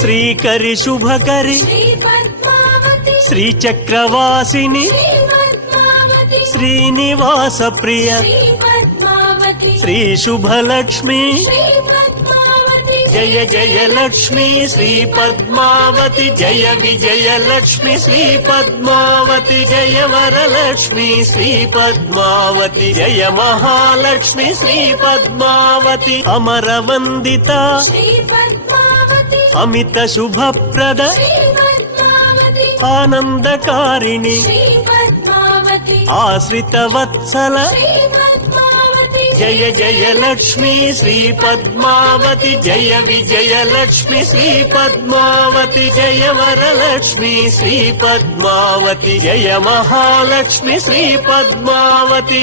Srikari Shubhakari శ్రీచక్రవాసిని Srinivasa Priya Shri Subhalakshmi Jaya Jaya Lakshmi Shri Padmavati Jaya Vijaya Lakshmi Shri Padmavati Jaya Varalakshmi Shri Padmavati Jaya Mahalakshmi Shri Padmavati Amara వందిత Amit Subhaprada ఆనందకారిణి Ashrita Vatsala Jaya Jaya Lakshmi Shri Padmavati Jaya Vijaya Lakshmi Shri Padmavati Jaya Varalakshmi Shri Padmavati Jaya Mahalakshmi Shri Padmavati